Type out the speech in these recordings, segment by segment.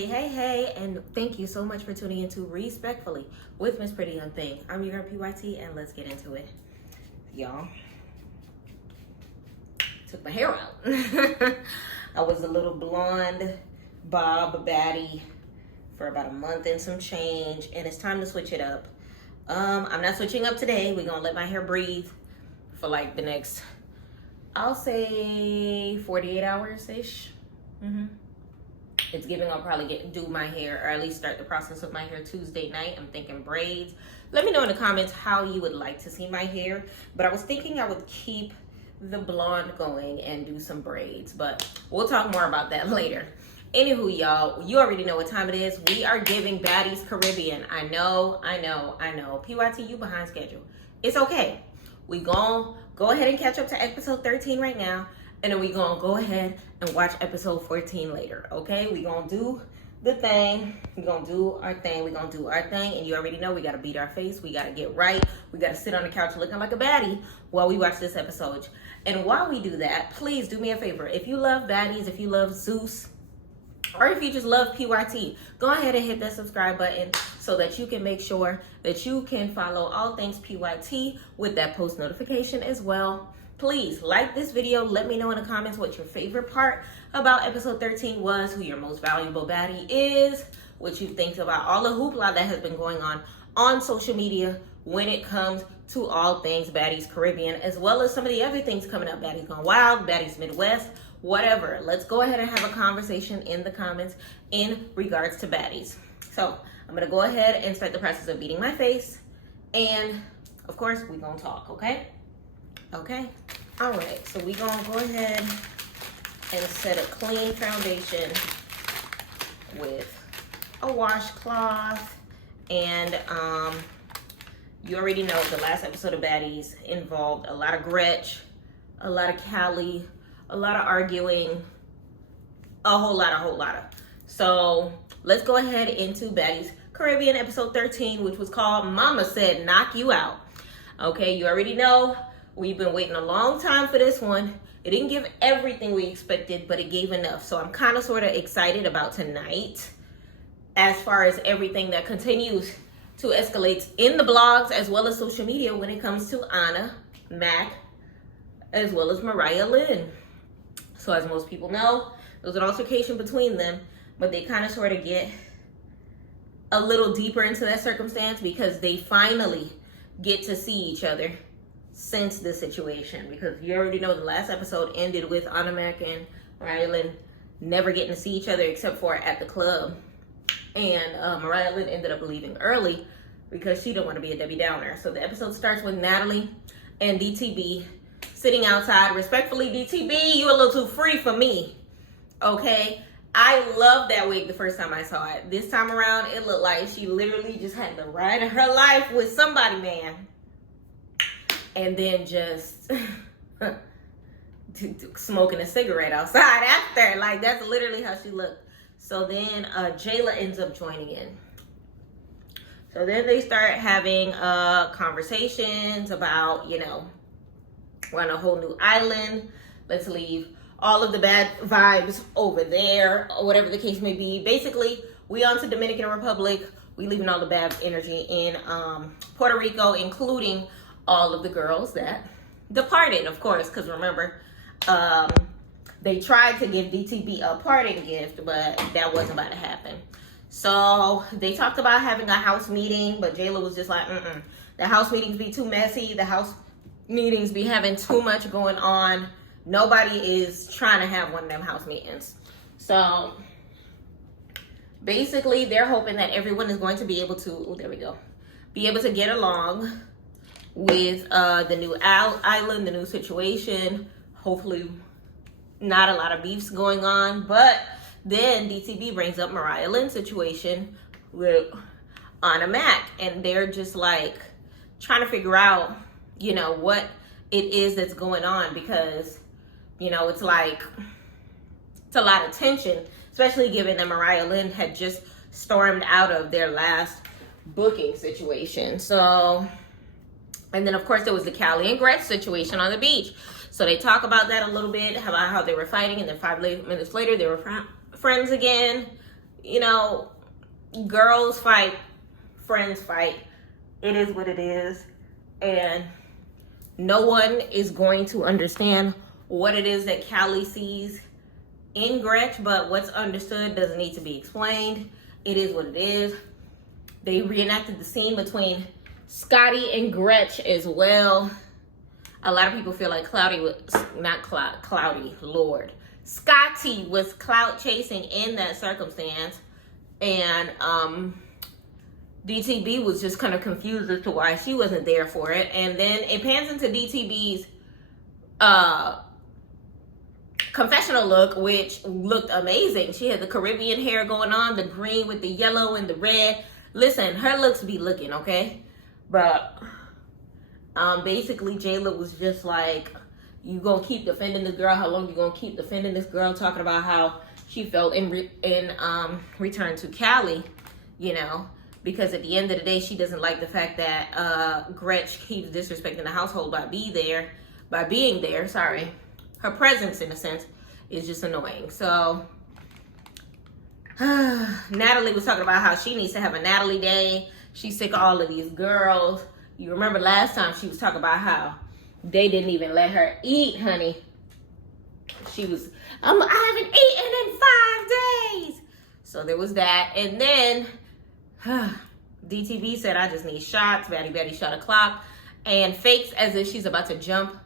Hey, and thank you so much for tuning into Respectfully with Miss Pretty Young Thing. I'm your girl PYT, and let's get into it. Y'all, took my hair out. I was a little blonde bob baddie for about a month and some change, and it's time to switch it up. I'm not switching up today. We're gonna let my hair breathe for like the next, I'll say 48 hours-ish. It's giving. I'll probably do my hair, or at least start the process of my hair Tuesday night. I'm thinking braids. Let me know in the comments how you would like to see my hair. But I was thinking I would keep the blonde going and do some braids. But we'll talk more about that later. Anywho, y'all, you already know what time it is. We are giving Baddies Caribbean. I know. PYT, you behind schedule. It's okay. We gonna go ahead and catch up to episode 13 right now. And then we gonna go ahead and watch episode 14 later, okay? We gonna do the thing. We gonna do our thing. We gonna do our thing. And you already know we gotta beat our face. We gotta get right. We gotta sit on the couch looking like a baddie while we watch this episode. And while we do that, please do me a favor. If you love Baddies, if you love Zeus, or if you just love PYT, go ahead and hit that subscribe button so that you can make sure that you can follow all things PYT with that post notification as well. Please like this video. Let me know in the comments what your favorite part about episode 13 was, who your most valuable baddie is, what you think about all the hoopla that has been going on social media when it comes to all things Baddies Caribbean, as well as some of the other things coming up, Baddies Gone Wild, Baddies Midwest, whatever. Let's go ahead and have a conversation in the comments in regards to Baddies. So I'm gonna go ahead and start the process of beating my face, and of course we're gonna talk, okay? Okay, all right, so we're gonna go ahead and set a clean foundation with a washcloth. And you already know the last episode of Baddies involved a lot of Gretch, a lot of Callie, a lot of arguing, a whole lot of. So let's go ahead into Baddies Caribbean episode 13, which was called Mama Said Knock You Out. Okay, you already know. We've been waiting a long time for this one. It didn't give everything we expected, but it gave enough. So I'm kind of sort of excited about tonight as far as everything that continues to escalate in the blogs as well as social media when it comes to Ahna, Mac, as well as Mariah Lynn. So as most people know, there was an altercation between them, but they kind of sort of get a little deeper into that circumstance because they finally get to see each other since the situation, because you already know the last episode ended with Ahna Mac and Mariah Lynn never getting to see each other except for at the club. And Mariah Lynn ended up leaving early because she didn't want to be a Debbie Downer. So the episode starts with Natalie and DTB sitting outside. Respectfully, DTB, you a little too free for me, okay? I loved that wig the first time I saw it. This time around, it looked like she literally just had the ride of her life with somebody, man. And then just smoking a cigarette outside after. Like, that's literally how she looked. So then Jayla ends up joining in. So then they start having conversations about, you know, we're on a whole new island. Let's leave all of the bad vibes over there, or whatever the case may be. Basically, we on to Dominican Republic. We leaving all the bad energy in Puerto Rico, including all of the girls that departed, of course, because remember, they tried to give DTB a parting gift, but that wasn't about to happen. So they talked about having a house meeting, but Jayla was just like, the house meetings be too messy. The house meetings be having too much going on. Nobody is trying to have one of them house meetings. So basically, they're hoping that everyone is going to be able to, be able to get along with the new island, the new situation. Hopefully not a lot of beefs going on. But then DTB brings up Mariah Lynn's situation with Ahna Mac, and they're just like trying to figure out, you know, what it is that's going on, because, you know, it's like, it's a lot of tension, especially given that Mariah Lynn had just stormed out of their last booking situation. So, and then of course there was the Callie and Gretch situation on the beach. So they talk about that a little bit, about how they were fighting, and then 5 minutes later they were friends again. you know, girls fight, friends fight. It is what it is. And no one is going to understand what it is that Callie sees in Gretch, but what's understood doesn't need to be explained. It is what it is. They reenacted the scene between Scotty and Gretch as well. A lot of people feel like Cloudy was, not Cloudy, Lord. Scotty was clout chasing in that circumstance. And DTB was just kind of confused as to why she wasn't there for it. And then it pans into DTB's confessional look, which looked amazing. She had the Caribbean hair going on, the green with the yellow and the red. Listen, her looks be looking, okay? But basically Jayla was just like, you gonna keep defending this girl? How long you gonna keep defending this girl? Talking about how she felt in return to Callie, you know, because at the end of the day, she doesn't like the fact that Gretch keeps disrespecting the household by being there. Sorry, her presence in a sense is just annoying. So Natalie was talking about how she needs to have a Natalie day. She's sick of all of these girls. You remember last time she was talking about how they didn't even let her eat, honey. She was, I haven't eaten in 5 days. So there was that. And then DTV said, I just need shots. Baddy shot a clock. And fakes as if she's about to jump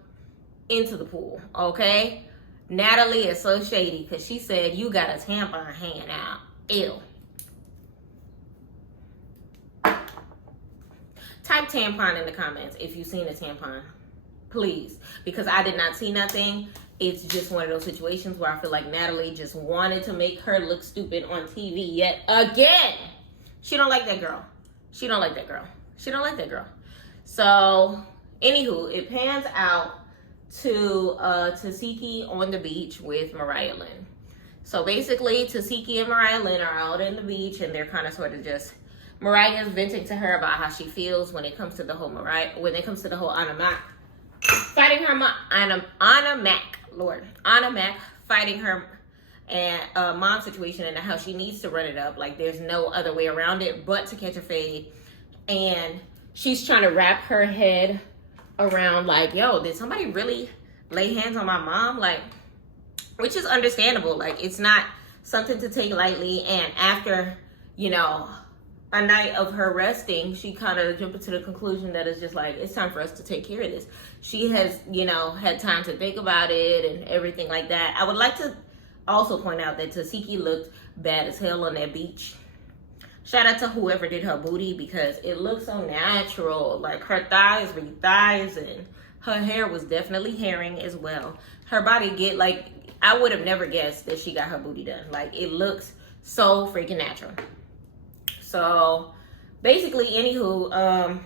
into the pool, okay? Natalie is so shady because she said, you got a tampon hanging out. Ew. Type tampon in the comments if you've seen a tampon, please, because I did not see nothing. It's just one of those situations where I feel like Natalie just wanted to make her look stupid on TV yet again. She don't like that girl. She don't like that girl. She don't like that girl. So, anywho, it pans out to Tasiki on the beach with Mariah Lynn. So basically, Tasiki and Mariah Lynn are out in the beach, and they're kind of sort of just, Mariah's venting to her about how she feels when it comes to the whole Ahna Mac fighting her mom, Ahna Mac fighting her and mom situation, and how she needs to run it up. Like there's no other way around it but to catch a fade. And she's trying to wrap her head around like, yo, did somebody really lay hands on my mom? Like, which is understandable. Like, it's not something to take lightly. And after, you know, a night of her resting, she kind of jumped to the conclusion that it's just like, it's time for us to take care of this. She has, you know, had time to think about it and everything like that. I would like to also point out that Tasiki looked bad as hell on that beach. Shout out to whoever did her booty because it looked so natural. Like her thighs were thighs and her hair was definitely herring as well. Her body I would have never guessed that she got her booty done. Like it looks so freaking natural. So basically, anywho,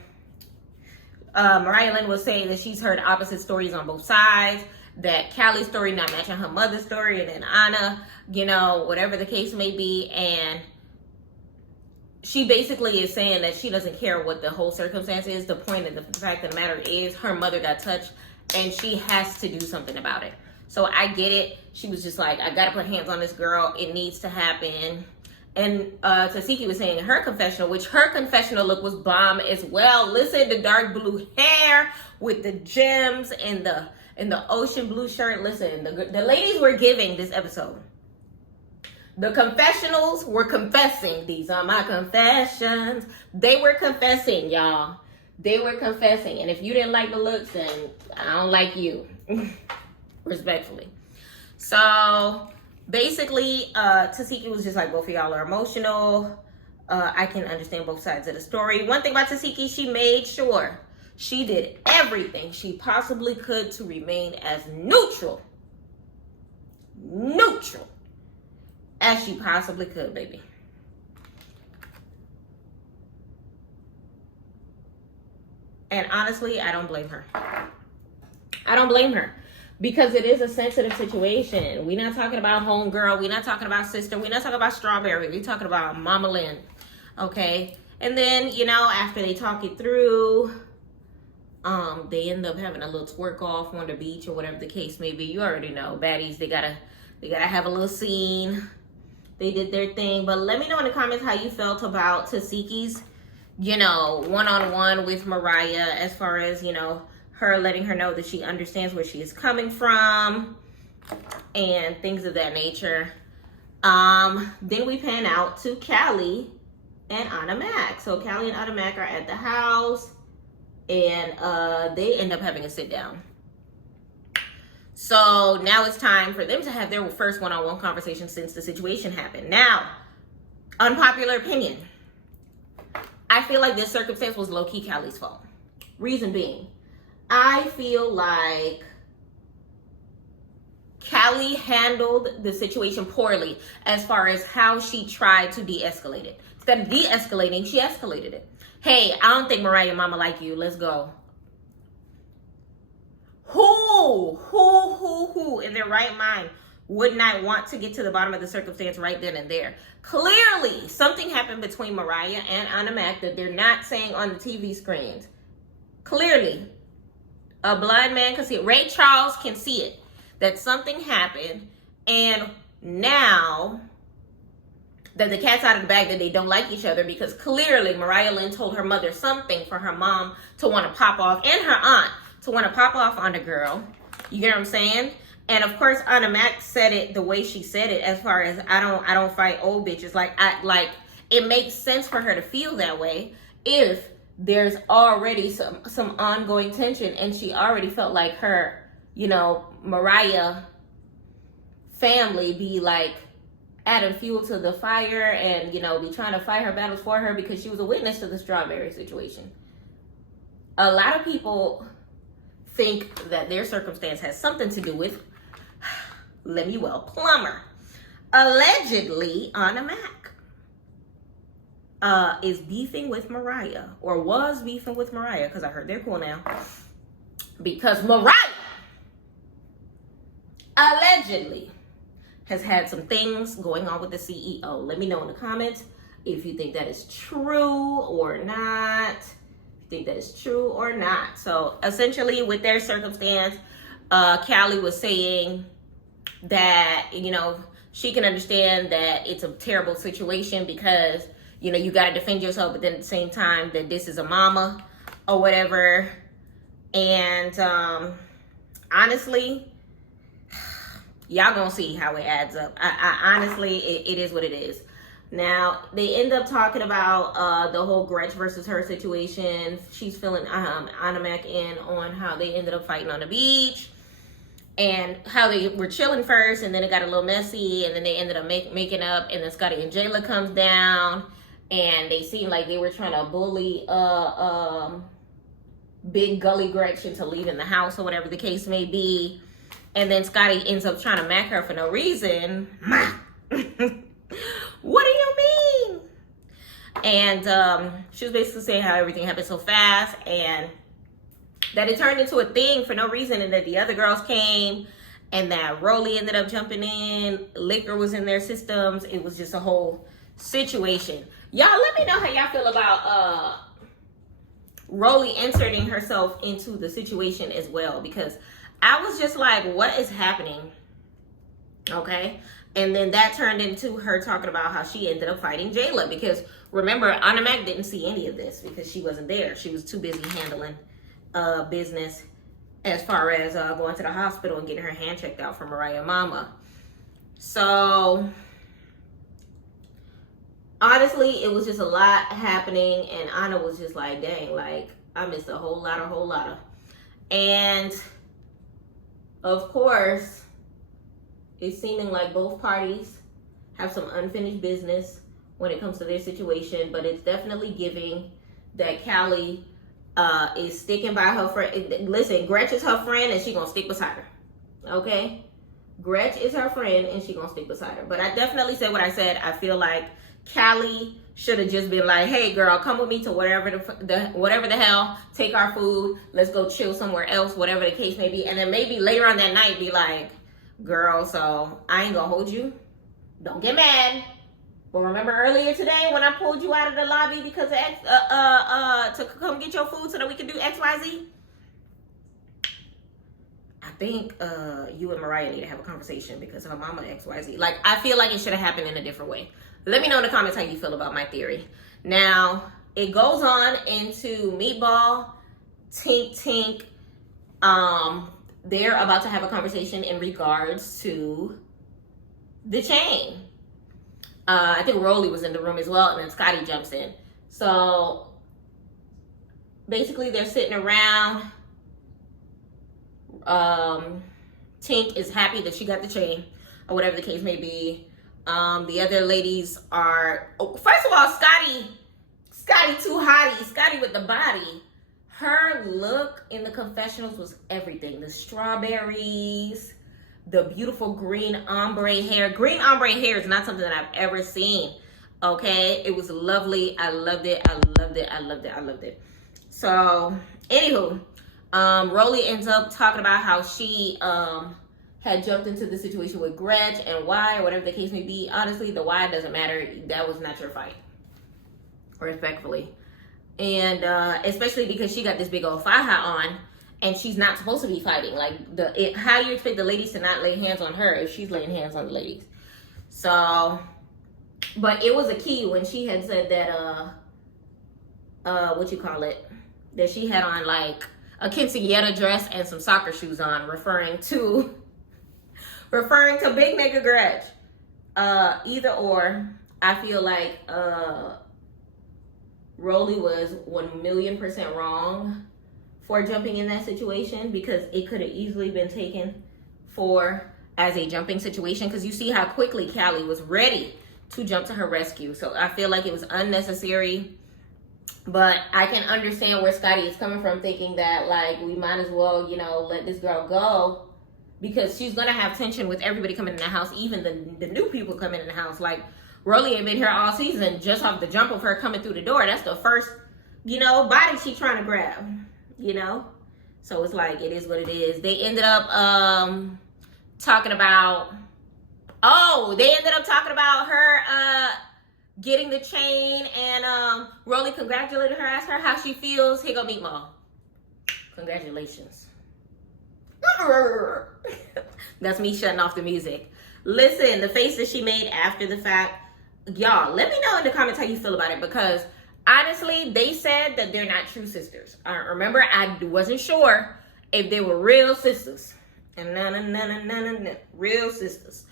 Mariah Lynn was saying that she's heard opposite stories on both sides, that Callie's story not matching her mother's story, and then Ahna, you know, whatever the case may be. And she basically is saying that she doesn't care what the whole circumstance is. The point of the fact of the matter is her mother got touched and she has to do something about it. So I get it. She was just like, I gotta put hands on this girl. It needs to happen. And Tasiki was saying in her confessional, which her confessional look was bomb as well. Listen, the dark blue hair with the gems and the ocean blue shirt. Listen, the ladies were giving this episode. The confessionals were confessing. These are my confessions. They were confessing, y'all. They were confessing. And if you didn't like the looks, then I don't like you. Respectfully. So basically, Tasiki was just like, both of y'all are emotional. I can understand both sides of the story. One thing about Tasiki, she made sure she did everything she possibly could to remain as neutral as she possibly could, baby. And honestly, I don't blame her. I don't blame her. Because it is a sensitive situation. We're not talking about homegirl. We're not talking about sister. We're not talking about strawberry. We're talking about Mama Lynn. Okay? And then, you know, after they talk it through, they end up having a little twerk off on the beach or whatever the case may be. You already know. Baddies, they gotta have a little scene. They did their thing. But let me know in the comments how you felt about Tasiki's, you know, one-on-one with Mariah, as far as, you know, her letting her know that she understands where she is coming from and things of that nature. Then we pan out to Callie and Ahna Mac. So Callie and Ahna Mac are at the house, and they end up having a sit down. So now it's time for them to have their first one-on-one conversation since the situation happened. Now, unpopular opinion. I feel like this circumstance was low-key Callie's fault. Reason being, I feel like Callie handled the situation poorly as far as how she tried to de-escalate it. Instead of de-escalating, she escalated it. Hey, I don't think Mariah mama like you. Let's go. Who in their right mind would not want to get to the bottom of the circumstance right then and there? Clearly, something happened between Mariah and Ahna Mac that they're not saying on the TV screens. Clearly, a blind man can see it. Ray Charles can see it. That something happened, and now that the cat's out of the bag, that they don't like each other, because clearly Mariah Lynn told her mother something for her mom to want to pop off, and her aunt to want to pop off on the girl. You get what I'm saying? And of course, Ahna Mac said it the way she said it, as far as I don't fight old bitches. Like it makes sense for her to feel that way if there's already some ongoing tension, and she already felt like her, you know, Mariah family be like adding fuel to the fire, and, you know, be trying to fight her battles for her because she was a witness to the strawberry situation. A lot of people think that their circumstance has something to do with Lemuel Plummer. Allegedly, Ahna Mac is beefing with Mariah, or was beefing with Mariah, because I heard they're cool now, because Mariah allegedly has had some things going on with the CEO. Let me know in the comments if you think that is true or not. So essentially, with their circumstance, Callie was saying that, you know, she can understand that it's a terrible situation because, you know, you got to defend yourself, but then at the same time that this is a mama or whatever. And honestly, y'all gonna see how it adds up. I honestly, it is what it is. Now, they end up talking about the whole Gretch versus her situation. She's filling Ahna Mac in on how they ended up fighting on the beach and how they were chilling first, and then it got a little messy, and then they ended up making up, and then Scotty and Jayla comes down, and they seem like they were trying to bully Big Gully Gretch into leaving the house, or whatever the case may be. And then Scotty ends up trying to mac her for no reason. What do you mean? And she was basically saying how everything happened so fast, and that it turned into a thing for no reason, and that the other girls came, and that Rolly ended up jumping in. Liquor was in their systems. It was just a whole situation. Y'all, let me know how y'all feel about Rolly inserting herself into the situation as well, because I was just like, what is happening? Okay. And then that turned into her talking about how she ended up fighting Jayla, because remember, Ahna Mac didn't see any of this because she wasn't there. She was too busy handling business as far as going to the hospital and getting her hand checked out for Mariah mama. So honestly, it was just a lot happening, and Ahna was just like, dang, like I missed a whole lot of. And of course, it's seeming like both parties have some unfinished business when it comes to their situation, but it's definitely giving that Callie is sticking by her friend. Listen, Gretch is her friend, and she gonna stick beside her. Okay? Gretch is her friend, and she gonna stick beside her. But I definitely said what I said. I feel like Callie should have just been like, hey girl, come with me to whatever the hell, take our food, let's go chill somewhere else, whatever the case may be. And then maybe later on that night be like, girl, so I ain't gonna hold you, don't get mad, but remember earlier today when I pulled you out of the lobby because of to come get your food so that we can do XYZ? I think you and Mariah need to have a conversation because her mama XYZ. Like, I feel like it should have happened in a different way. Let me know in the comments how you feel about my theory. Now, it goes on into Meatball, Tink. They're about to have a conversation in regards to the chain. I think Rolly was in the room as well, and then Scotty jumps in. So basically they're sitting around. Tink is happy that she got the chain, or whatever the case may be. The other ladies are, first of all, Scotty too hottie. Scotty with the body. Her look in the confessionals was everything. The strawberries, the beautiful green ombre hair. Green ombre hair is not something that I've ever seen. Okay, it was lovely. I loved it. I loved it. So, anywho, Rolly ends up talking about how she had jumped into the situation with Gretch and why, or whatever the case may be. Honestly, the why doesn't matter. That was not your fight. Respectfully. And especially because she got this big old faja on and she's not supposed to be fighting. Like, how you expect the ladies to not lay hands on her if she's laying hands on the ladies? So, but it was a key when she had said that, that she had on like a quinceañera dress and some soccer shoes on, referring to big nigga Gretch. Either or, I feel like Rolly was 1,000,000% wrong for jumping in that situation, because it could have easily been taken as a jumping situation, because you see how quickly Callie was ready to jump to her rescue. So I feel like it was unnecessary, but I can understand where Scotty is coming from, thinking that like we might as well, let this girl go, because she's gonna have tension with everybody coming in the house, even the new people coming in the house. Like, Rolly ain't been here all season. Just off the jump of her coming through the door, that's the first, body she trying to grab, So it's like, it is what it is. They ended up talking about her getting the chain, and Rolly congratulated her, asked her how she feels. Here go Meatball. Congratulations. That's me shutting off the music. Listen, the face that she made after the fact, y'all, let me know in the comments how you feel about it, because honestly, they said that they're not true sisters. Remember, I wasn't sure if they were real sisters. And real sisters.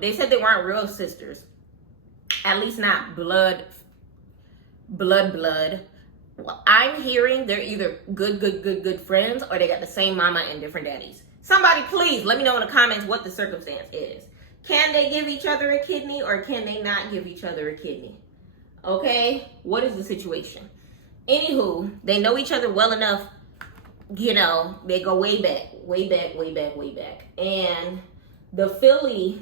They said they weren't real sisters. At least not blood. Well, I'm hearing they're either good friends, or they got the same mama and different daddies. Somebody please let me know in the comments what the circumstance is. Can they give each other a kidney, or can they not give each other a kidney? Okay, what is the situation? Anywho, they know each other well enough, they go way back. And the Philly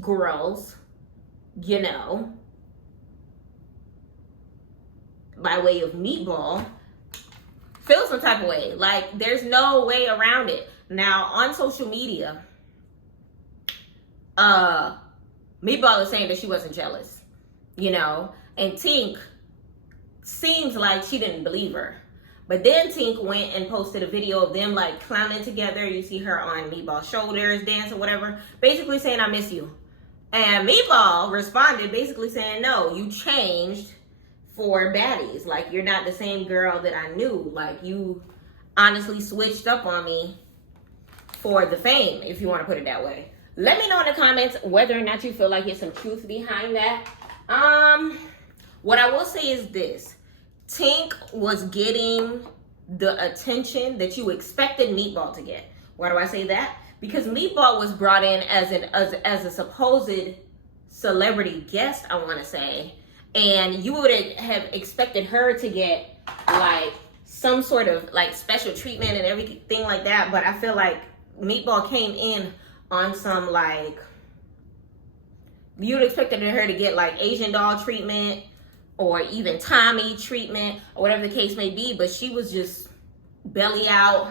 girls, by way of Meatball, feel some type of way. Like, there's no way around it. Now, on social media, Meatball is saying that she wasn't jealous, and Tink seems like she didn't believe her. But then Tink went and posted a video of them like clowning together. You see her on Meatball's shoulders, dancing, whatever, basically saying, I miss you. And Meatball responded basically saying, no, you changed for Baddies. Like, you're not the same girl that I knew. Like, you honestly switched up on me for the fame, if you want to put it that way. Let me know in the comments whether or not you feel like there's some truth behind that. What I will say is this. Tink was getting the attention that you expected Meatball to get. Why do I say that? Because Meatball was brought in as a supposed celebrity guest, I want to say. And you would have expected her to get like some sort of like special treatment and everything like that. But I feel like Meatball came in on some like, you'd expected her to get like Asian doll treatment, or even Tommy treatment, or whatever the case may be. But she was just belly out,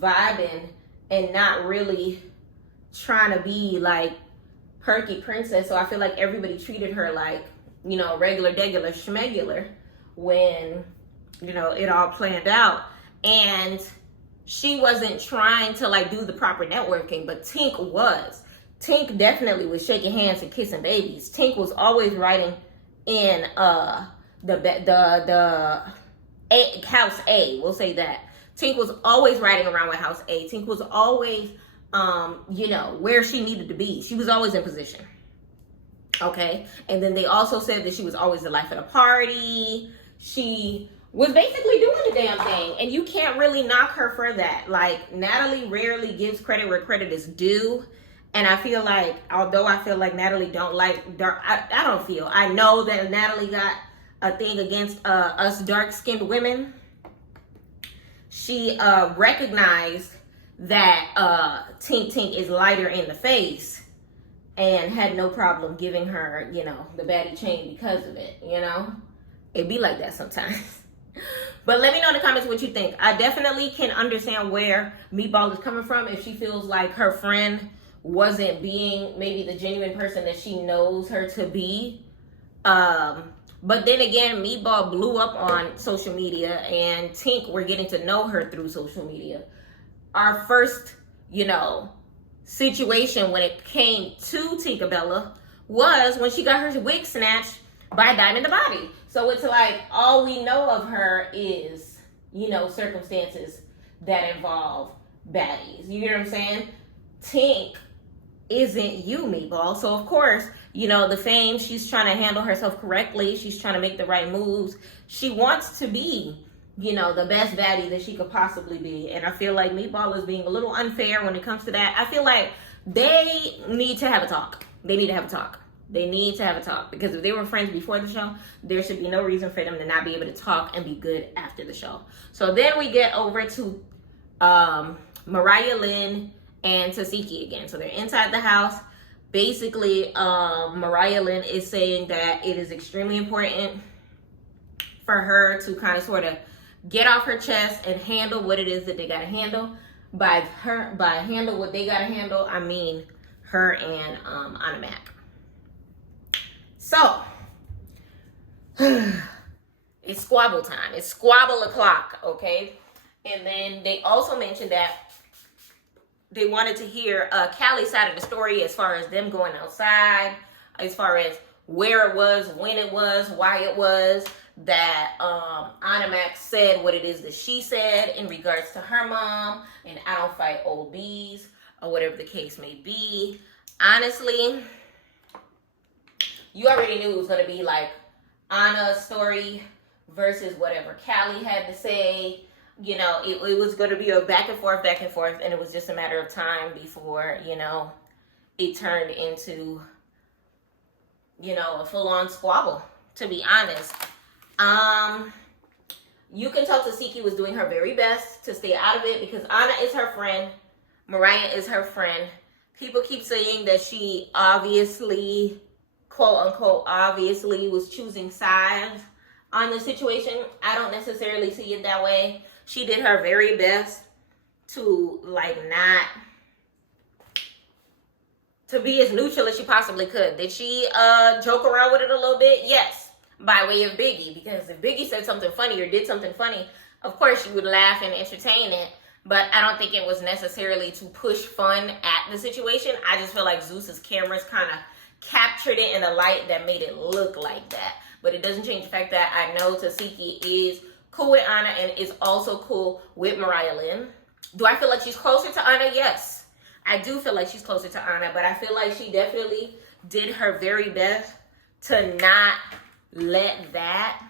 vibing, and not really trying to be like perky princess. So I feel like everybody treated her like, regular, degular, schmegular, when, it all planned out. And she wasn't trying to like do the proper networking, but Tink was. Tink definitely was shaking hands and kissing babies. Tink was always riding in the house A. We'll say that. Tink was always riding around with house A. Tink was always, you know, where she needed to be. She was always in position. Okay. And then they also said that she was always the life of the party. She was basically doing the damn thing. And you can't really knock her for that. Like, Natalie rarely gives credit where credit is due. And I feel like, although I feel like Natalie don't like dark, I know that Natalie got a thing against us dark-skinned women. She recognized that Tink is lighter in the face and had no problem giving her, you know, the baddie chain because of it, you know? It be like that sometimes. But let me know in the comments what you think. I definitely can understand where Meatball is coming from if she feels like her friend wasn't being maybe the genuine person that she knows her to be. But then again, Meatball blew up on social media, and Tink, we're getting to know her through social media. Our first, you know, situation when it came to Tinkerbella was when she got her wig snatched by Diamond the Body. So it's like all we know of her is, you know, circumstances that involve baddies. You hear what I'm saying? Tink isn't you, Meatball. So of course, you know, the fame, she's trying to handle herself correctly. She's trying to make the right moves. She wants to be, you know, the best baddie that she could possibly be. And I feel like Meatball is being a little unfair when it comes to that. I feel like they need to have a talk. They need to have a talk. They need to have a talk, because if they were friends before the show, there should be no reason for them to not be able to talk and be good after the show. So then we get over to Mariah Lynn and Tasiki again. So they're inside the house. Basically, Mariah Lynn is saying that it is extremely important for her to kind of sort of get off her chest and handle what it is that they got to handle. By handle what they got to handle, I mean her and Ahna Mac. So, it's squabble time. It's squabble o'clock, okay? And then they also mentioned that they wanted to hear Callie's side of the story as far as them going outside, as far as where it was, when it was, why it was, that Ahna Mac said what it is that she said in regards to her mom, and I don't fight old bees, or whatever the case may be. Honestly, you already knew it was going to be like Anna's story versus whatever Callie had to say. You know, it was going to be a back and forth, and it was just a matter of time before, you know, it turned into, you know, a full-on squabble, to be honest. You can tell Tasiki was doing her very best to stay out of it, because Ahna is her friend, Mariah is her friend. People keep saying that she obviously, quote-unquote, obviously was choosing sides on the situation. I don't necessarily see it that way. She did her very best to, like, not, to be as neutral as she possibly could. Did she joke around with it a little bit? Yes, by way of Biggie. Because if Biggie said something funny or did something funny, of course she would laugh and entertain it. But I don't think it was necessarily to push fun at the situation. I just feel like Zeus's cameras kind of captured it in a light that made it look like that. But it doesn't change the fact that I know Tasiki is cool with Ahna and is also cool with Mariah Lynn. Do I feel like she's closer to Ahna? Yes. I do feel like she's closer to Ahna, but I feel like she definitely did her very best to not let that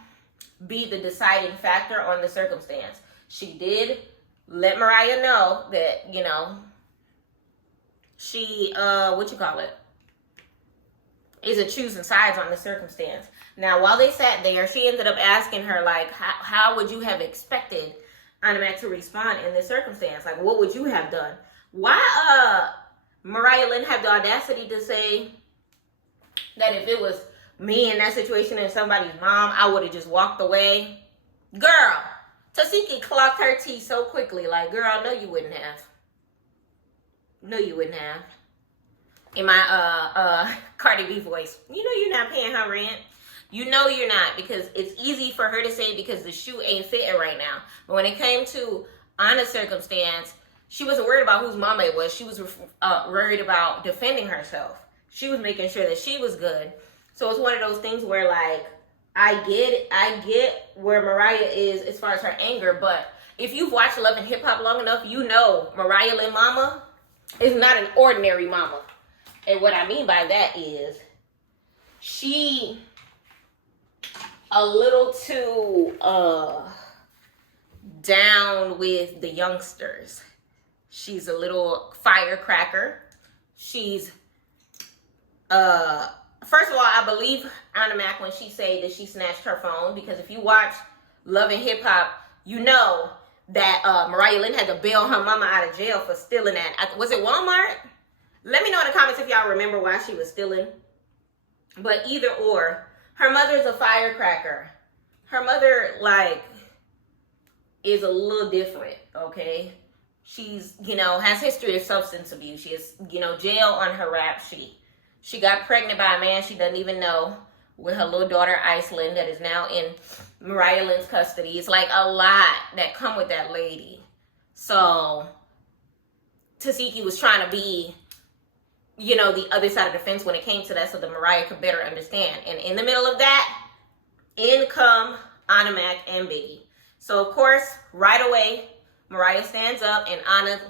be the deciding factor on the circumstance. She did let Mariah know that, you know, she, isn't choosing sides on the circumstance. Now, while they sat there, she ended up asking her, like, how would you have expected Ahna Mac to respond in this circumstance? Like, what would you have done? Why Mariah Lynn had the audacity to say that if it was me in that situation and somebody's mom, I would have just walked away? Girl, Tasiki clocked her teeth so quickly. Like, girl, no, you wouldn't have. No, you wouldn't have. In my Cardi B voice, you know you're not paying her rent. You know you're not, because it's easy for her to say because the shoe ain't fitting right now. But when it came to Anna's circumstance, she wasn't worried about whose mama it was. She was worried about defending herself. She was making sure that she was good. So it's one of those things where, like, I get where Mariah is as far as her anger, but if you've watched Love and Hip Hop long enough, you know Mariah Lynn mama is not an ordinary mama. And what I mean by that is she a little too down with the youngsters. She's a little firecracker. She's first of all, I believe Ahna Mac when she say that she snatched her phone, because if you watch Love and Hip Hop, you know that Mariah Lynn had to bail her mama out of jail for stealing that. Was it Walmart? Let me know in the comments if y'all remember why she was stealing. But either or, her mother's a firecracker. Her mother, like, is a little different, okay? She's, has history of substance abuse. She has, jail on her rap sheet. She got pregnant by a man she doesn't even know with her little daughter, Iceland, that is now in Mariah Lynn's custody. It's like a lot that come with that lady. So Tasiki was trying to be, the other side of the fence when it came to that so that Mariah could better understand. And in the middle of that, in come Ahna Mac and Biggie. So, of course, right away, Mariah stands up and Ahna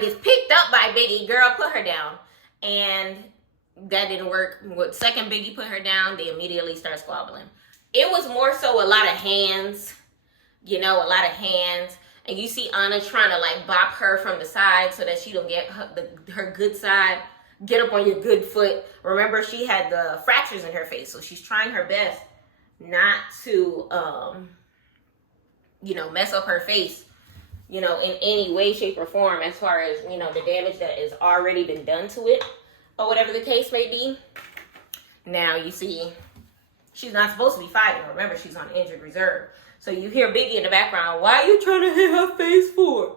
gets picked up by Biggie. Girl, put her down. And that didn't work. With second Biggie put her down, they immediately start squabbling. It was more so a lot of hands, a lot of hands. And you see Ahna trying to, like, bop her from the side so that she don't get her good side. Get up on your good foot. Remember, she had the fractures in her face, so she's trying her best not to, mess up her face, in any way, shape, or form as far as, the damage that has already been done to it or whatever the case may be. Now, you see, she's not supposed to be fighting. Remember, she's on injured reserve. So you hear Biggie in the background, why are you trying to hit her face for?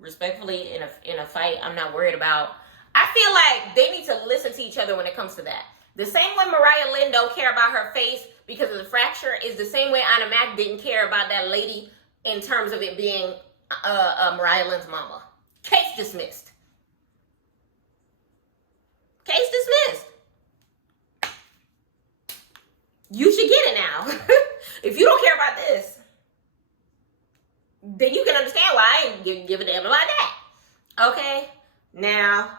Respectfully, in a fight, I'm not worried about. I feel like they need to listen to each other when it comes to that. The same way Mariah Lynn don't care about her face because of the fracture is the same way Ahna Mac didn't care about that lady in terms of it being Mariah Lynn's mama. Case dismissed. Case dismissed. You should get it now. If you don't care about this, then you can understand why I ain't give a damn about that. Okay? Now,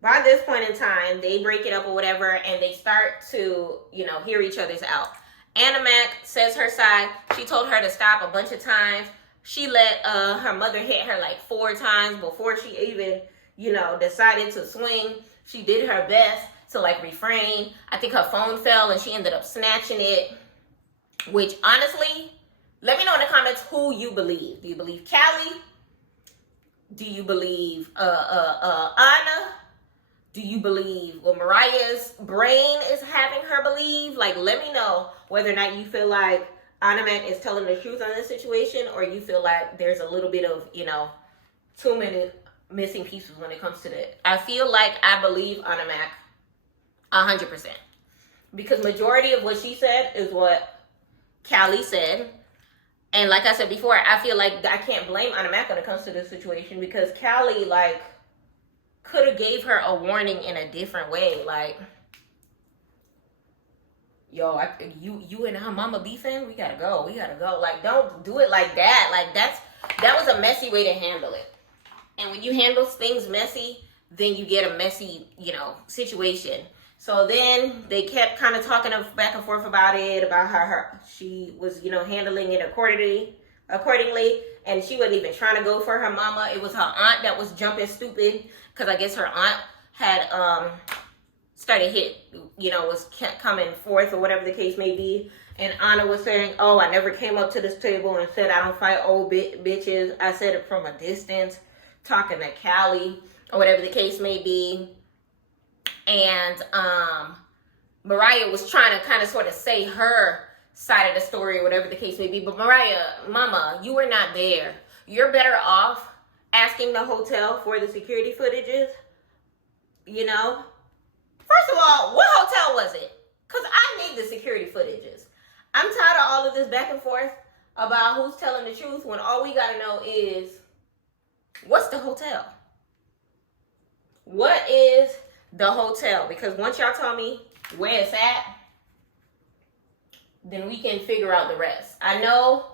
by this point in time, they break it up or whatever, and they start to, hear each other's out. Ahna Mac says her side. She told her to stop a bunch of times. She let her mother hit her like 4 times before she even, decided to swing. She did her best to, like, refrain. I think her phone fell and she ended up snatching it. Which, honestly, let me know in the comments who you believe. Do you believe Callie? Do you believe Ahna? Do you believe what Mariah's brain is having her believe? Like, let me know whether or not you feel like Ahna Mac is telling the truth on this situation, or you feel like there's a little bit of, too many missing pieces when it comes to that. I feel like I believe Ahna Mac 100%. Because majority of what she said is what Callie said. And like I said before, I feel like I can't blame Ahna Mac when it comes to this situation, because Callie, like, could have gave her a warning in a different way. Like, yo, you and her mama beefing? We gotta go. Like, don't do it like that. Like, that was a messy way to handle it. And when you handle things messy, then you get a messy, situation. So then they kept kind of talking back and forth about it, about how she was, handling it accordingly. And she wasn't even trying to go for her mama. It was her aunt that was jumping stupid, because I guess her aunt had started was coming forth or whatever the case may be. And Ahna was saying, oh, I never came up to this table and said I don't fight old bitches. I said it from a distance, talking to Callie or whatever the case may be. And Mariah was trying to kind of sort of say her side of the story or whatever the case may be. But Mariah, mama, you were not there. You're better off asking the hotel for the security footages, First of all, what hotel was it? Because I need the security footages. I'm tired of all of this back and forth. about who's telling the truth when all we gotta know is, what's the hotel? What is the hotel? Because once y'all tell me where it's at, then we can figure out the rest. I know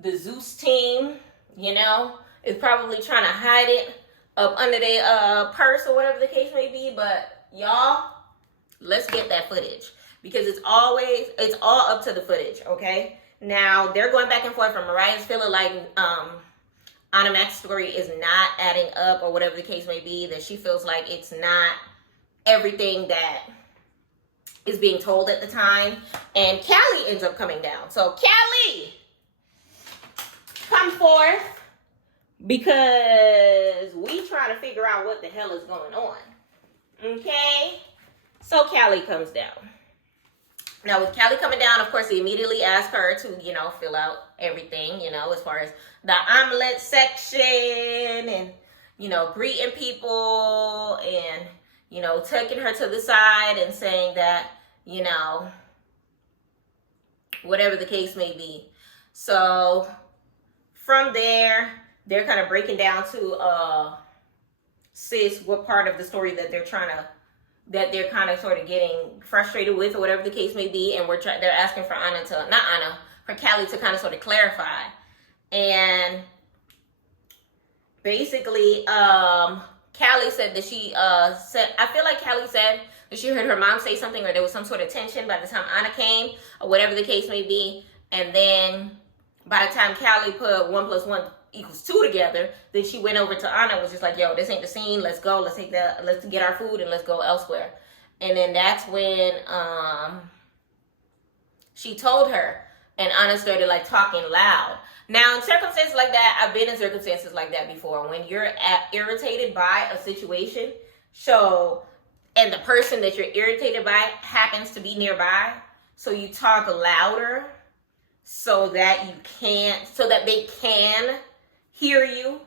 the Zeus team, you know, is probably trying to hide it up under their purse or whatever the case may be, but y'all, let's get that footage, because it's all up to the footage, okay? Now, they're going back and forth from Mariah's feeling like Ahna Mac's story is not adding up or whatever the case may be, that she feels like it's not everything that is being told at the time. And Callie ends up coming down. So Callie, come forth, because we trying to figure out what the hell is going on. Okay? So Callie comes down. Now, with Callie coming down, of course, he immediately asked her to, you know, fill out everything, you know, as far as the omelet section and, you know, greeting people and, you know, taking her to the side and saying that, you know, whatever the case may be. So from there, they're kind of breaking down to sis what part of the story that they're kind of sort of getting frustrated with or whatever the case may be. And they're asking for for Callie to kind of sort of clarify. And basically, Callie said that I feel like Callie said that she heard her mom say something, or there was some sort of tension by the time Ahna came, or whatever the case may be. And then by the time Callie put 1 + 1 = 2 together, then she went over to Ahna and was just like, yo, this ain't the scene, let's go, let's get our food and let's go elsewhere. And then that's when she told her, and Ahna started like talking loud. Now, in circumstances like that, I've been in circumstances like that before, when you're irritated by a situation, and the person that you're irritated by happens to be nearby, so you talk louder so that they can hear you,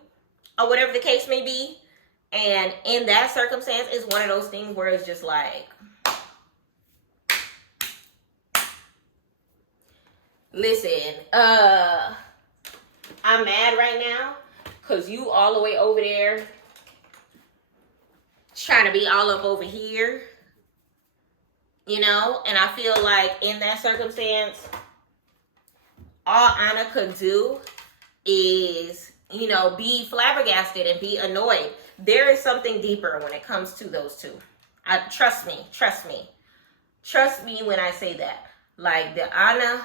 or whatever the case may be. And in that circumstance, it's one of those things where it's just like, listen, I'm mad right now because you all the way over there trying to be all up over here, you know? And I feel like in that circumstance, all Ahna could do is, you know, be flabbergasted and be annoyed. There is something deeper when it comes to those two. Trust me when I say that. Like, the Ahna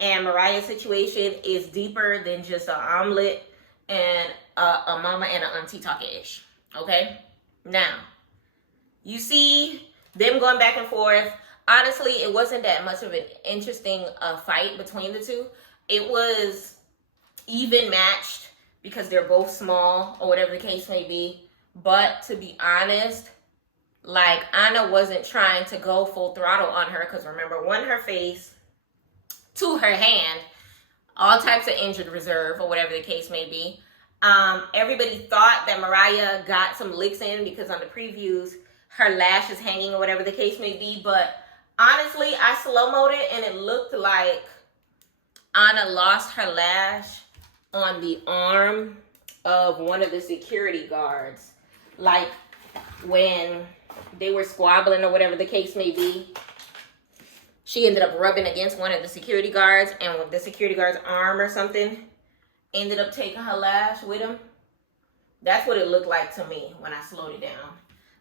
and Mariah situation is deeper than just an omelet and a mama and an auntie talking ish. Okay? Now, you see them going back and forth. Honestly, it wasn't that much of an interesting fight between the two. It was even matched because they're both small or whatever the case may be. But to be honest, like, Ahna wasn't trying to go full throttle on her, because remember, 1, her face, 2, her hand, all types of injured reserve or whatever the case may be. Everybody thought that Mariah got some licks in because on the previews, her lash is hanging or whatever the case may be. But honestly, I slow-moed it and it looked like Ahna lost her lash on the arm of one of the security guards. Like when they were squabbling or whatever the case may be. She ended up rubbing against one of the security guards, and with the security guard's arm or something ended up taking her lash with him. That's what it looked like to me when I slowed it down.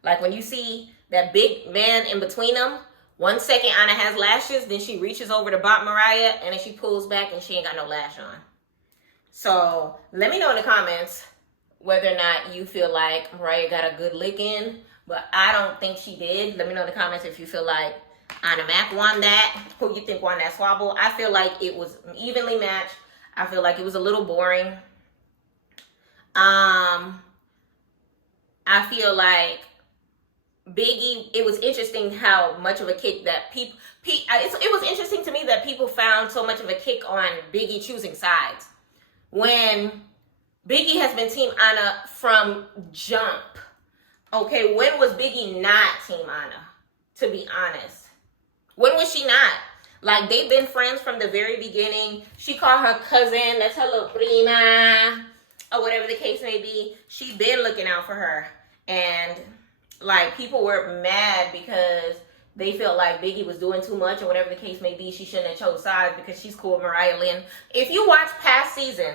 Like when you see that big man in between them, 1 second Ahna has lashes, then she reaches over to bop Mariah, and then she pulls back and she ain't got no lash on. So let me know in the comments whether or not you feel like Mariah got a good lick in, but I don't think she did. Let me know in the comments if you feel like Ahna Mac won that. Who you think won that squabble? I feel like it was evenly matched. I feel like it was a little boring. I feel like Biggie, it was interesting how much of a kick that it was interesting to me that people found so much of a kick on Biggie choosing sides, when Biggie has been Team Ahna from jump. Okay, when was Biggie not Team Ahna? To be honest, when was she not? Like, they've been friends from the very beginning. She called her cousin, that's her little prima, or whatever the case may be. She's been looking out for her. And, like, people were mad because they felt like Biggie was doing too much or whatever the case may be. She shouldn't have chose sides because she's cool with Mariah Lynn. If you watch past season,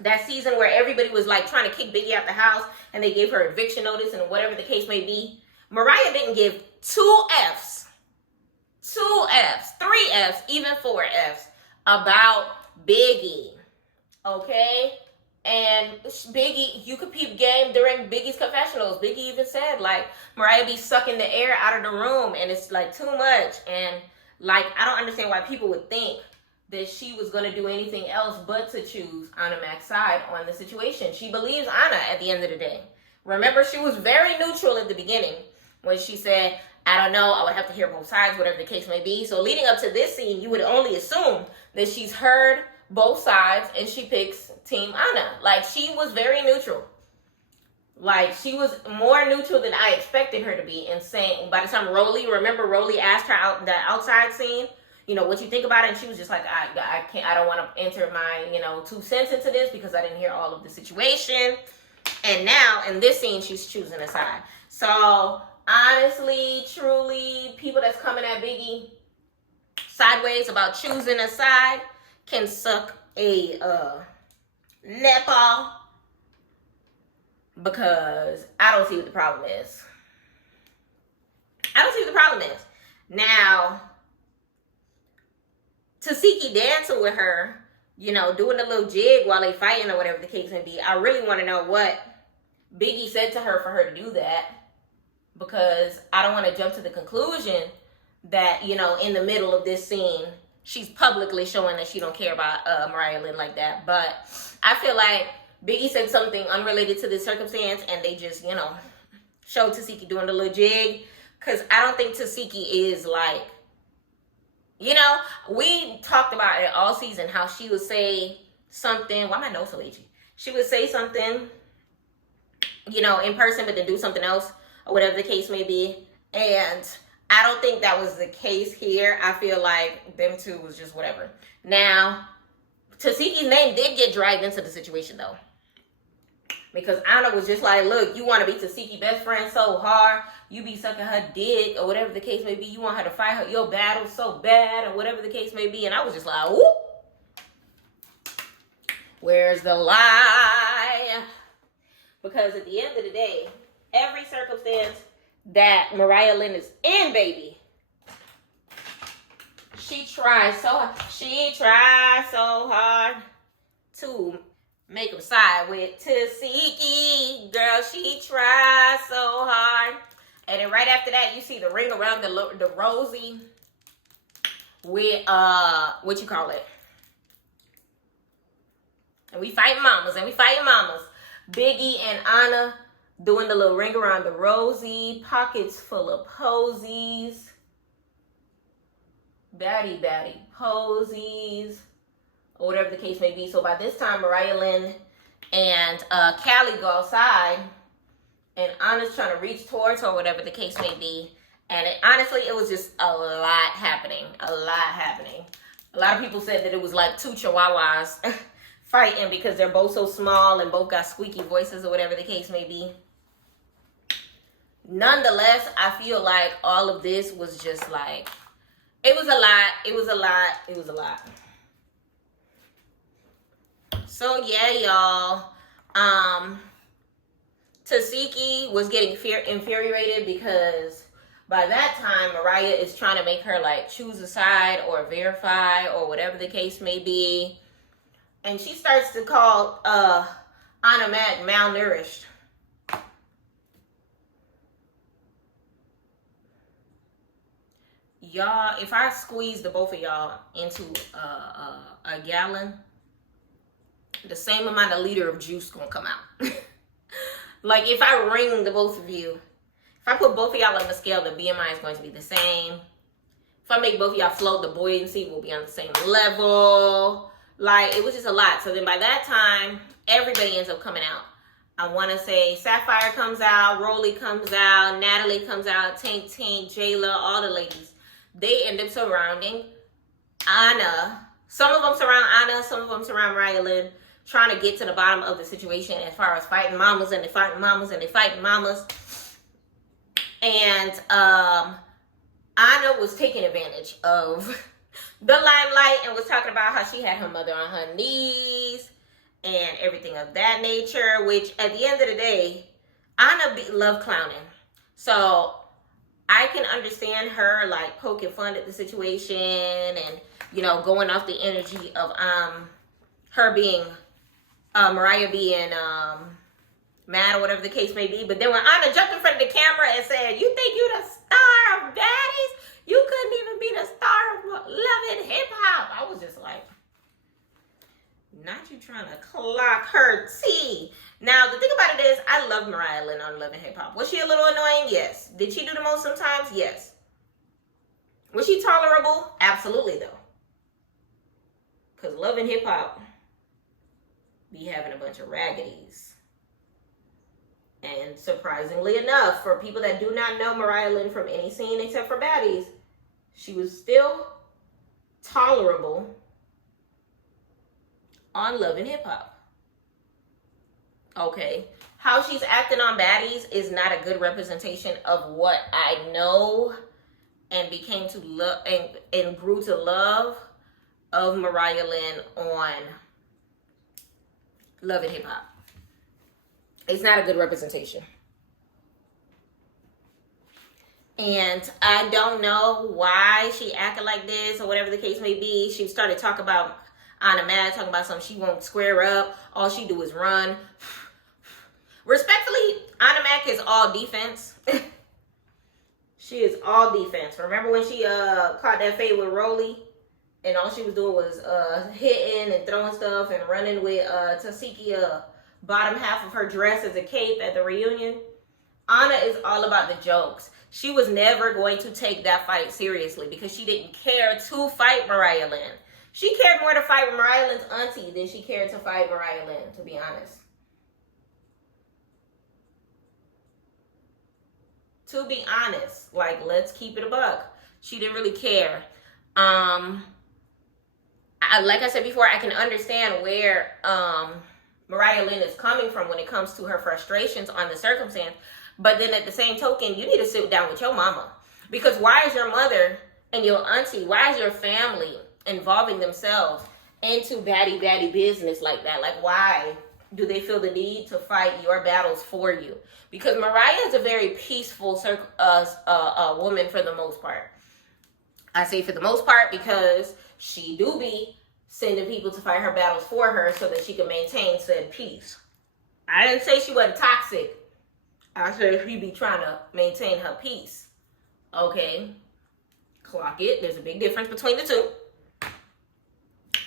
that season where everybody was, like, trying to kick Biggie out the house and they gave her eviction notice and whatever the case may be, Mariah didn't give 2 Fs, 2 Fs, 3 Fs, even 4 Fs about Biggie, okay? And Biggie, you could peep game during Biggie's confessionals. Biggie even said, like, Mariah be sucking the air out of the room and it's, like, too much. And, like, I don't understand why people would think that she was going to do anything else but to choose Ahna Mac's side on the situation. She believes Ahna at the end of the day. Remember, she was very neutral at the beginning when she said, I don't know, I would have to hear both sides, whatever the case may be. So leading up to this scene, you would only assume that she's heard both sides and she picks Team Ahna. Like, she was very neutral. Like, she was more neutral than I expected her to be, and saying, by the time remember Rolly asked her out that outside scene, you know, what you think about it? And she was just like, I can't, I don't want to enter my, 2 cents into this because I didn't hear all of the situation. And now in this scene, she's choosing a side. So honestly, truly, people that's coming at Biggie sideways about choosing a side can suck a netball, because I don't see what the problem is. I don't see what the problem is. Now, Tasiki dancing with her, doing a little jig while they fighting or whatever the case may be. I really want to know what Biggie said to her for her to do that, because I don't want to jump to the conclusion that, in the middle of this scene, she's publicly showing that she don't care about Mariah Lynn like that. But I feel like Biggie said something unrelated to this circumstance, and they just, showed Tasiki doing the little jig, because I don't think Tasiki is like, we talked about it all season, how she would say something. Why am I nose so itchy? She would say something, in person, but then do something else, or whatever the case may be. And I don't think that was the case here. I feel like them two was just whatever. Now, Tasiki's name did get dragged into the situation, though, because Ahna was just like, look, you want to be Tasiki's best friend so hard, you be sucking her dick, or whatever the case may be. You want her to fight her your battle so bad, or whatever the case may be. And I was just like, whoop. Where's the lie? Because at the end of the day, every circumstance that Mariah Lynn is in, baby, she tries so hard to make him side with Tasiki. Girl, she tries so hard. And then right after that, you see the ring around the rosy with, what you call it? And we fighting mamas. Biggie and Ahna doing the little ring around the rosy, pockets full of posies. Baddie posies, or whatever the case may be. So by this time, Mariah Lynn and Callie go outside, and Anna's trying to reach towards her, or whatever the case may be. And honestly, it was just a lot happening. A lot of people said that it was like 2 chihuahuas fighting, because they're both so small and both got squeaky voices, or whatever the case may be. Nonetheless, I feel like all of this was just like, it was a lot. So yeah, y'all. Tasiki was getting infuriated because by that time, Mariah is trying to make her like choose a side or verify or whatever the case may be. And she starts to call Ahna Mac malnourished. Y'all, if I squeeze the both of y'all into a gallon, the same amount of liter of juice gonna come out. Like, if I ring the both of you, if I put both of y'all on the scale, the BMI is going to be the same. If I make both of y'all float, the buoyancy will be on the same level. Like, it was just a lot. So then by that time, everybody ends up coming out. I want to say Sapphire comes out, Rolly comes out, Natalie comes out, Tank, Jayla, all the ladies. They end up surrounding Ahna. Some of them surround Ahna, some of them surround Mariah, trying to get to the bottom of the situation as far as fighting mamas, and they fighting mamas, and they fighting mamas. And Ahna was taking advantage of the limelight and was talking about how she had her mother on her knees and everything of that nature, which at the end of the day, Ahna loved clowning. So I can understand her like poking fun at the situation and, you know, going off the energy of her being Mariah being mad or whatever the case may be. But then when Ahna jumped in front of the camera and said, "You think you the star of Baddies? You couldn't even be the star of Love and Hip Hop." I was just like, not you trying to clock her tea. Now, the thing about it is, I love Mariah Lynn on Love and Hip Hop. Was she a little annoying? Yes. Did she do the most sometimes? Yes. Was she tolerable? Absolutely, though. Because Love and Hip Hop be having a bunch of raggities. And surprisingly enough, for people that do not know Mariah Lynn from any scene except for Baddies, she was still tolerable on Love and Hip Hop. Okay. How she's acting on Baddies is not a good representation of what I know and became to love and grew to love of Mariah Lynn on Love and Hip Hop. It's not a good representation. And I don't know why she acted like this or whatever the case may be. She started talking about Ahna mad, talking about something she won't square up. All she do is run. Respectfully, Ahna Mac is all defense. She is all defense. Remember when she caught that fade with Rolly? And all she was doing was hitting and throwing stuff and running with Tasiki bottom half of her dress as a cape at the reunion. Ahna is all about the jokes. She was never going to take that fight seriously because she didn't care to fight Mariah Lynn. She cared more to fight with Mariah Lynn's auntie than she cared to fight Mariah Lynn, to be honest. To be honest, like, let's keep it a buck. She didn't really care. Like I said before, I can understand where Mariah Lynn is coming from when it comes to her frustrations on the circumstance. But then at the same token, you need to sit down with your mama. Because why is your mother and your auntie, why is your family involving themselves into baddie business like that? Like, why do they feel the need to fight your battles for you? Because Mariah is a very peaceful woman for the most part. I say for the most part because she do be sending people to fight her battles for her so that she can maintain said peace. I didn't say she wasn't toxic. I said she be trying to maintain her peace. Okay? Clock it. There's a big difference between the two.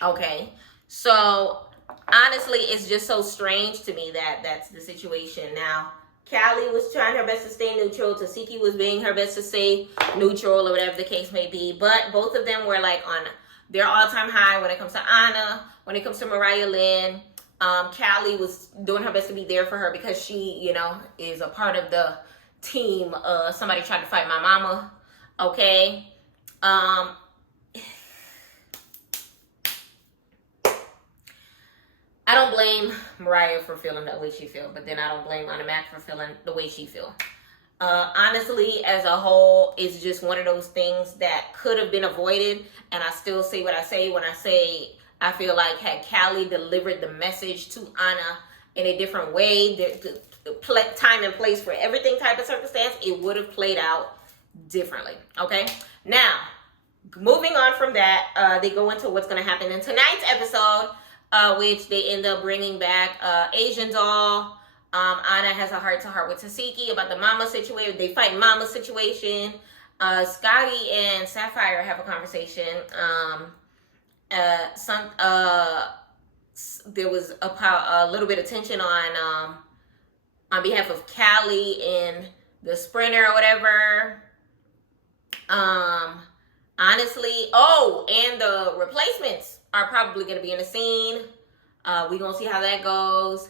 Okay? So, honestly, it's just so strange to me that that's the situation. Now, Callie was trying her best to stay neutral. Tasiki was being her best to stay neutral or whatever the case may be. But both of them were like on their all-time high when it comes to Ahna, when it comes to Mariah Lynn. Callie was doing her best to be there for her because she, you know, is a part of the team. Somebody tried to fight my mama. Okay. I don't blame Mariah for feeling the way she feels, but then I don't blame Ahna Mac for feeling the way she feels. Honestly, as a whole, it's just one of those things that could have been avoided. And I still say what I say when I say I feel like had Callie delivered the message to Ahna in a different way, the time and place for everything type of circumstance, it would have played out differently. Okay? Now, moving on from that, they go into what's going to happen in tonight's episode, which they end up bringing back Asian Doll. Ahna has a heart-to-heart with Tasiki about the mama situation. They fight mama situation. Scotty and Sapphire have a conversation. There was a little bit of tension on behalf of Callie and the sprinter or whatever. Honestly, and the replacements are probably going to be in the scene. We're going to see how that goes.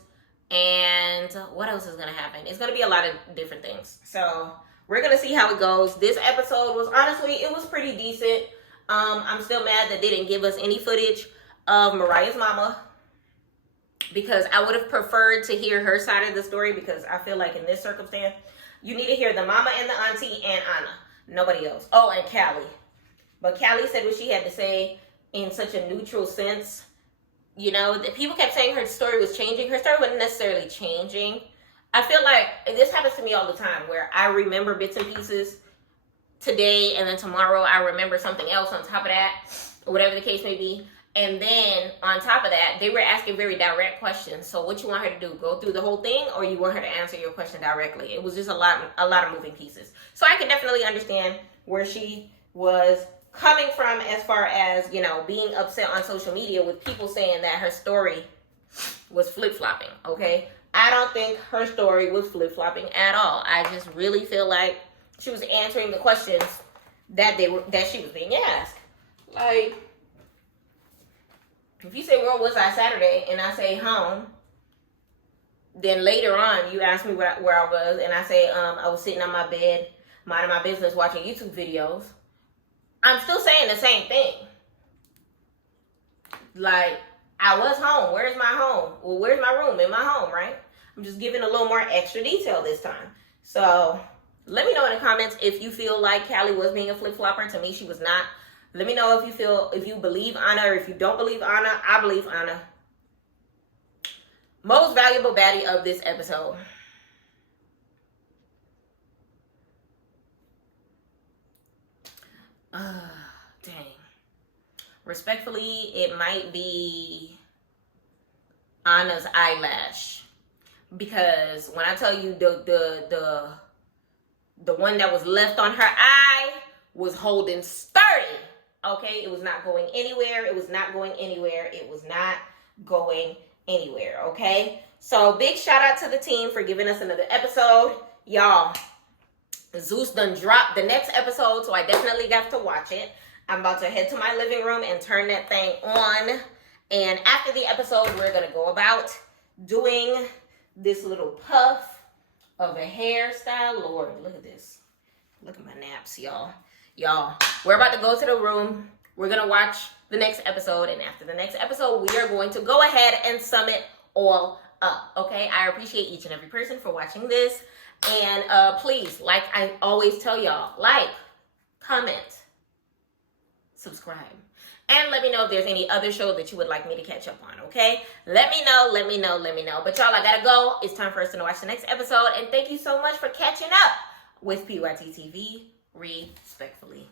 And what else is going to happen? It's going to be a lot of different things. So we're going to see how it goes. This episode was, honestly, it was pretty decent. I'm still mad that they didn't give us any footage of Mariah's mama, because I would have preferred to hear her side of the story, because I feel like in this circumstance, you need to hear the mama and the auntie and Ahna. Nobody else. Oh, and Callie. But Callie said what she had to say in such a neutral sense. You know, the people kept saying her story was changing. Her story wasn't necessarily changing. I feel like this happens to me all the time, where I remember bits and pieces today, and then tomorrow I remember something else on top of that, or whatever the case may be. And then on top of that, they were asking very direct questions. So what you want her to do? Go through the whole thing, or you want her to answer your question directly? It was just a lot of moving pieces. So I can definitely understand where she was coming from, as far as, you know, being upset on social media with people saying that her story was flip-flopping, okay? I don't think her story was flip-flopping at all. I just really feel like she was answering the questions that she was being asked. Like, if you say, where was I Saturday? And I say, home. Then later on, you ask me where I was, and I say, I was sitting on my bed, minding my business, watching YouTube videos. I'm still saying the same thing. Like, I was home. Where's my home? Well, where's my room? In my home, right? I'm just giving a little more extra detail this time. So, let me know in the comments if you feel like Callie was being a flip-flopper. To me, she was not. Let me know if you believe Ahna, or if you don't believe Ahna. I believe Ahna. Most valuable baddie of this episode. Dang. Respectfully, it might be Ahna's eyelash. Because when I tell you the one that was left on her eye was holding sturdy. Okay, it was not going anywhere. It was not going anywhere. It was not going anywhere, okay? So, big shout out to the team for giving us another episode. Y'all, Zeus done dropped the next episode, so I definitely got to watch it. I'm about to head to my living room and turn that thing on. And after the episode, we're going to go about doing this little puff of a hairstyle. Lord, look at this. Look at my naps, y'all. Y'all, we're about to go to the room. We're going to watch the next episode. And after the next episode, we are going to go ahead and sum it all up. Okay? I appreciate each and every person for watching this. And please, like I always tell y'all, like, comment, subscribe. And let me know if there's any other show that you would like me to catch up on, okay? Let me know. But y'all, I gotta go. It's time for us to watch the next episode. And thank you so much for catching up with PYT TV. Respectfully.